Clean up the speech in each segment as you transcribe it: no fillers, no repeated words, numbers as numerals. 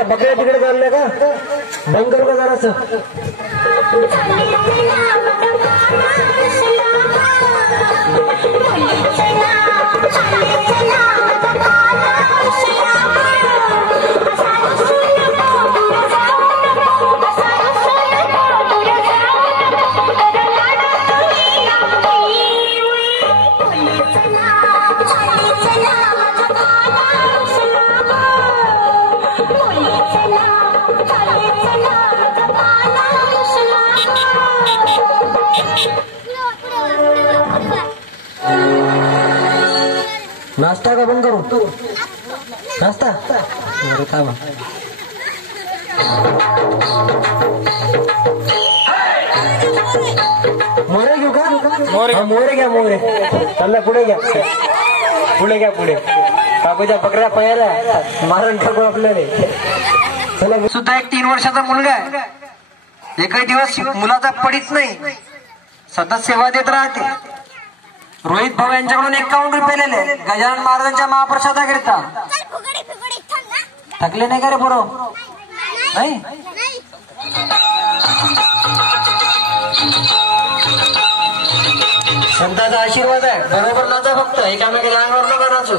त्या बकऱ्या तिकडे चालल्या का? बंद करू का जरासं? नाश्ता का बंद करू? नाश्ता अरे थांबा. मोरे घेऊ का? मोरे घ्या. मोरे त्यांना पुढे घ्या. पुढे काकूच्या बकऱ्या पयाला मारण टाकू आपल्याला. सुद्धा एक 3 वर्षाचा मुलगा आहे. एकही दिवस मुलाचा पडीत नाही. सतत सेवा देत राहते. रोहित भाऊ यांच्याकडून 51 रुपये लिहिले गजानन महाराजांच्या महाप्रसादाकरिता. थकले नाही का रे बरोबर? नाही. संतांचा आशीर्वाद आहे. बरोबर नाचा फक्त एकामेकाच्या अंगावर नका नाचू.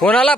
कोणाला